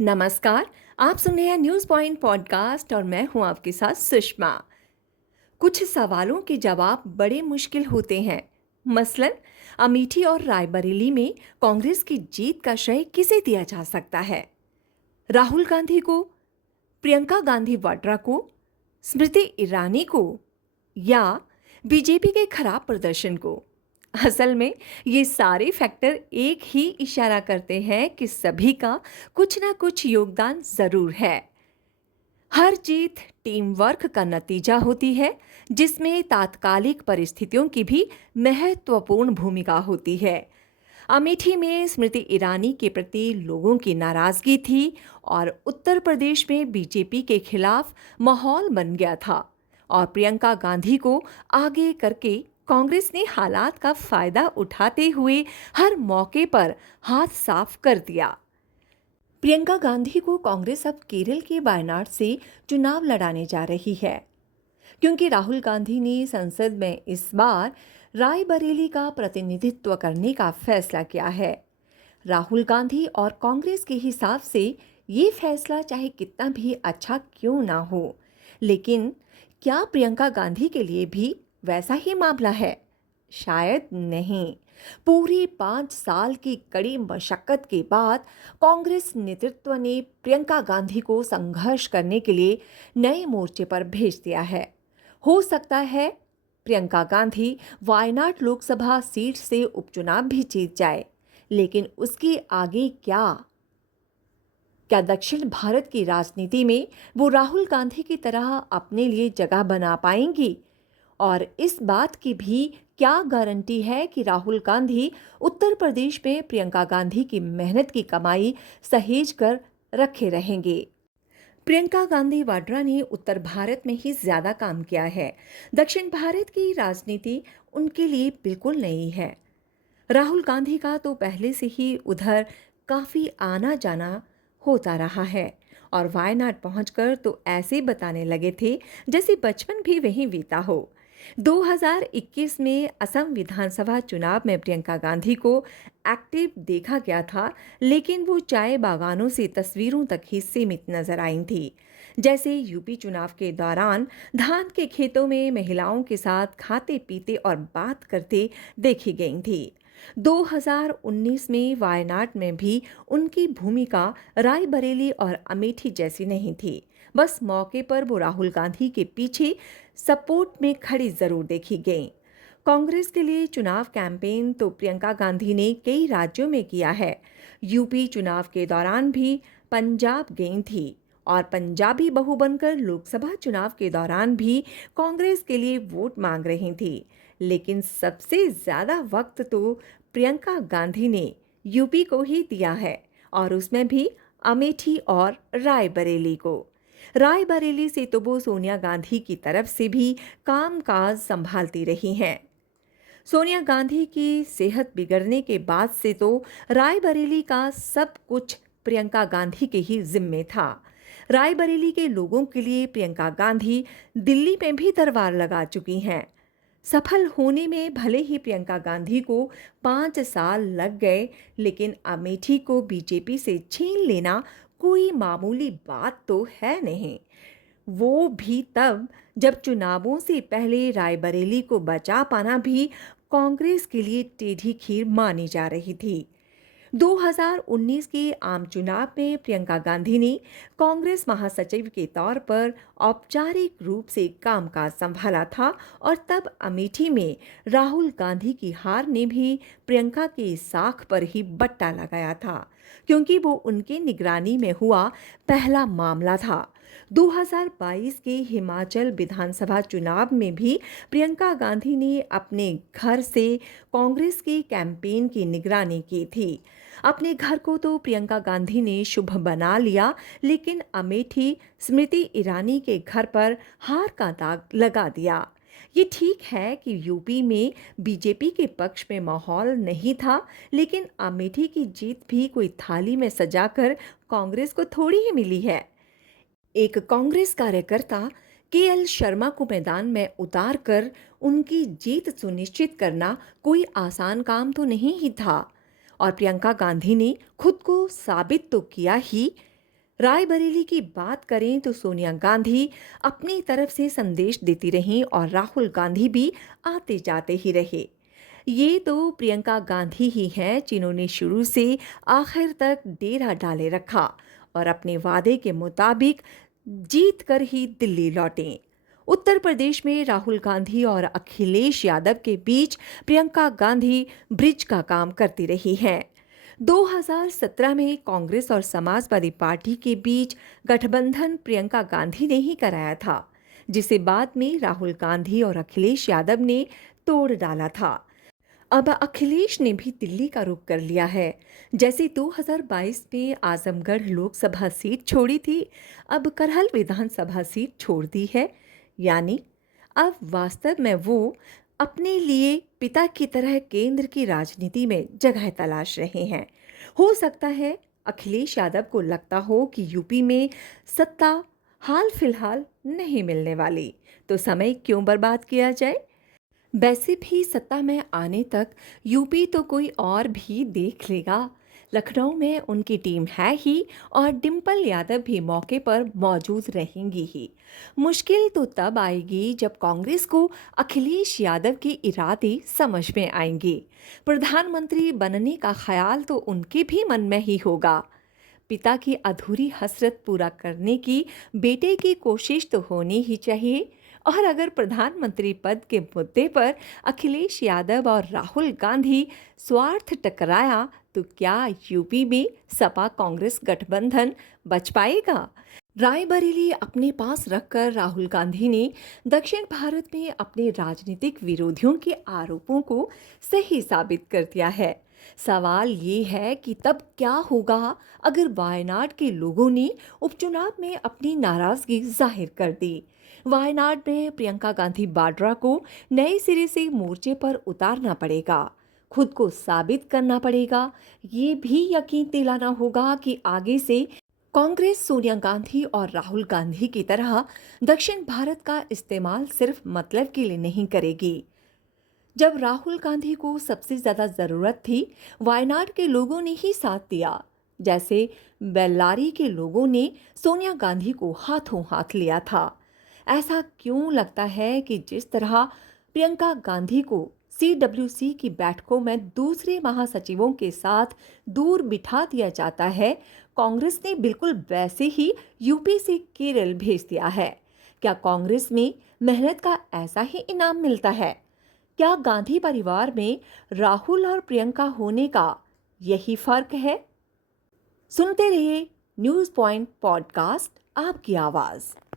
नमस्कार। आप सुन रहे हैं न्यूज़ पॉइंट पॉडकास्ट और मैं हूं आपके साथ सुषमा। कुछ सवालों के जवाब बड़े मुश्किल होते हैं। मसलन अमेठी और रायबरेली में कांग्रेस की जीत का श्रेय किसे दिया जा सकता है? राहुल गांधी को, प्रियंका गांधी वाड्रा को, स्मृति ईरानी को या बीजेपी के खराब प्रदर्शन को? असल में ये सारे फैक्टर एक ही इशारा करते हैं कि सभी का कुछ ना कुछ योगदान जरूर है। हर जीत टीम वर्क का नतीजा होती है, जिसमें तात्कालिक परिस्थितियों की भी महत्वपूर्ण भूमिका होती है। अमेठी में स्मृति ईरानी के प्रति लोगों की नाराजगी थी और उत्तर प्रदेश में बीजेपी के खिलाफ माहौल बन गया था और प्रियंका गांधी को आगे करके कांग्रेस ने हालात का फायदा उठाते हुए हर मौके पर हाथ साफ कर दिया। प्रियंका गांधी को कांग्रेस अब केरल के वायनाड से चुनाव लड़ाने जा रही है, क्योंकि राहुल गांधी ने संसद में इस बार रायबरेली का प्रतिनिधित्व करने का फैसला किया है। राहुल गांधी और कांग्रेस के हिसाब से ये फैसला चाहे कितना भी अच्छा क्यों ना हो, लेकिन क्या प्रियंका गांधी के लिए भी वैसा ही मामला है? शायद नहीं। पूरी 5 साल की कड़ी मशक्कत के बाद कांग्रेस नेतृत्व ने प्रियंका गांधी को संघर्ष करने के लिए नए मोर्चे पर भेज दिया है। हो सकता है प्रियंका गांधी वायनाड लोकसभा सीट से उपचुनाव भी जीत जाए, लेकिन उसके आगे क्या दक्षिण भारत की राजनीति में वो राहुल गांधी की तरह अपने लिए जगह बना पाएंगी? और इस बात की भी क्या गारंटी है कि राहुल गांधी उत्तर प्रदेश में प्रियंका गांधी की मेहनत की कमाई सहेज कर रखे रहेंगे? प्रियंका गांधी वाड्रा ने उत्तर भारत में ही ज्यादा काम किया है। दक्षिण भारत की राजनीति उनके लिए बिल्कुल नई है। राहुल गांधी का तो पहले से ही उधर काफी आना जाना होता रहा है और वायनाड पहुंचकर तो ऐसे बताने लगे थे जैसे बचपन भी वहीं बीता हो। 2021 में असम विधानसभा चुनाव में प्रियंका गांधी को एक्टिव देखा गया था, लेकिन वो चाय बागानों से तस्वीरों तक ही सीमित नजर आई थी। जैसे यूपी चुनाव के दौरान धान के खेतों में महिलाओं के साथ खाते पीते और बात करते देखी गई थी। 2019 में वायनाड में भी उनकी भूमिका रायबरेली और अमेठी जैसी नहीं थी। बस मौके पर वो राहुल गांधी के पीछे सपोर्ट में खड़ी जरूर देखी गई। कांग्रेस के लिए चुनाव कैंपेन तो प्रियंका गांधी ने कई राज्यों में किया है। यूपी चुनाव के दौरान भी पंजाब गई थी और पंजाबी बहू बनकर लोकसभा चुनाव के दौरान भी कांग्रेस के लिए वोट मांग रही थी। लेकिन सबसे ज्यादा वक्त तो प्रियंका गांधी ने यूपी को ही दिया है, और उसमें भी अमेठी और रायबरेली को। रायबरेली से तो वो सोनिया गांधी की तरफ से भी कामकाज संभालती रही हैं। सोनिया गांधी की सेहत बिगड़ने के बाद से तो रायबरेली का सब कुछ प्रियंका गांधी के ही जिम्मे था। रायबरेली के लोगों के लिए प्रियंका गांधी दिल्ली में भी दरबार लगा चुकी हैं। सफल होने में भले ही प्रियंका गांधी को 5 साल लग गए, लेकिन अमेठी को बीजेपी से छीन लेना कोई मामूली बात तो है नहीं। वो भी तब जब चुनावों से पहले रायबरेली को बचा पाना भी कांग्रेस के लिए टेढ़ी खीर मानी जा रही थी। 2019 के आम चुनाव में प्रियंका गांधी ने कांग्रेस महासचिव के तौर पर औपचारिक रूप से कामकाज संभाला था, और तब अमेठी में राहुल गांधी की हार ने भी प्रियंका की साख पर ही बट्टा लगाया था, क्योंकि वो उनके निगरानी में हुआ पहला मामला था। 2022 के हिमाचल विधानसभा चुनाव में भी प्रियंका गांधी ने अपने घर से कांग्रेस के कैंपेन की निगरानी की थी। अपने घर को तो प्रियंका गांधी ने शुभ बना लिया, लेकिन अमेठी स्मृति ईरानी के घर पर हार का दाग लगा दिया। ये ठीक है कि यूपी में बीजेपी के पक्ष में माहौल नहीं था, लेकिन अमेठी की जीत भी कोई थाली में सजाकर कांग्रेस को थोड़ी ही मिली है। एक कांग्रेस कार्यकर्ता केएल शर्मा को मैदान में उतार कर उनकी जीत सुनिश्चित करना कोई आसान काम तो नहीं ही था, और प्रियंका गांधी ने खुद को साबित तो किया ही। रायबरेली की बात करें तो सोनिया गांधी अपनी तरफ से संदेश देती रहीं और राहुल गांधी भी आते जाते ही रहे। ये तो प्रियंका गांधी ही हैं जिन्होंने शुरू से आखिर तक डेरा डाले रखा और अपने वादे के मुताबिक जीत कर ही दिल्ली लौटे। उत्तर प्रदेश में राहुल गांधी और अखिलेश यादव के बीच प्रियंका गांधी ब्रिज का काम करती रही हैं। 2017 में कांग्रेस और समाजवादी पार्टी के बीच गठबंधन प्रियंका गांधी ने ही कराया था, जिसे बाद में राहुल गांधी और अखिलेश यादव ने तोड़ डाला था। अब अखिलेश ने भी दिल्ली का रुख कर लिया है। जैसे 2022 में आजमगढ़ लोकसभा सीट छोड़ी थी, अब करहल विधानसभा सीट छोड़ दी है। यानी अब वास्तव में वो अपने लिए पिता की तरह केंद्र की राजनीति में जगह तलाश रहे हैं। हो सकता है अखिलेश यादव को लगता हो कि यूपी में सत्ता हाल फिलहाल नहीं मिलने वाली, तो समय क्यों बर्बाद किया जाए। वैसे भी सत्ता में आने तक यूपी तो कोई और भी देख लेगा। लखनऊ में उनकी टीम है ही और डिंपल यादव भी मौके पर मौजूद रहेंगी ही। मुश्किल तो तब आएगी जब कांग्रेस को अखिलेश यादव के इरादे समझ में आएंगे। प्रधानमंत्री बनने का ख्याल तो उनके भी मन में ही होगा। पिता की अधूरी हसरत पूरा करने की बेटे की कोशिश तो होनी ही चाहिए। और अगर प्रधानमंत्री पद के मुद्दे पर अखिलेश यादव और राहुल गांधी स्वार्थ टकराया तो क्या यूपी में सपा कांग्रेस गठबंधन बच पाएगा। रायबरेली अपने पास रखकर राहुल गांधी ने दक्षिण भारत में अपने राजनीतिक विरोधियों के आरोपों को सही साबित कर दिया है। सवाल ये है कि तब क्या होगा अगर वायनाड के लोगों ने उपचुनाव में अपनी नाराजगी जाहिर कर दी। वायनाड में प्रियंका गांधी वाड्रा को नए सिरे से मोर्चे पर उतारना पड़ेगा, खुद को साबित करना पड़ेगा। ये भी यकीन दिलाना होगा कि आगे से कांग्रेस सोनिया गांधी और राहुल गांधी की तरह दक्षिण भारत का इस्तेमाल सिर्फ मतलब के लिए नहीं करेगी। जब राहुल गांधी को सबसे ज्यादा जरूरत थी, वायनाड के लोगों ने ही साथ दिया, जैसे बेल्लारी के लोगों ने सोनिया गांधी को हाथों हाथ लिया था। ऐसा क्यों लगता है कि जिस तरह प्रियंका गांधी को CWC की बैठकों में दूसरे महासचिवों के साथ दूर बिठा दिया जाता है, कांग्रेस ने बिल्कुल वैसे ही यूपी से केरल भेज दिया है। क्या कांग्रेस में मेहनत का ऐसा ही इनाम मिलता है? क्या गांधी परिवार में राहुल और प्रियंका होने का यही फर्क है? सुनते रहिए न्यूज़ पॉइंट पॉडकास्ट, आपकी आवाज़।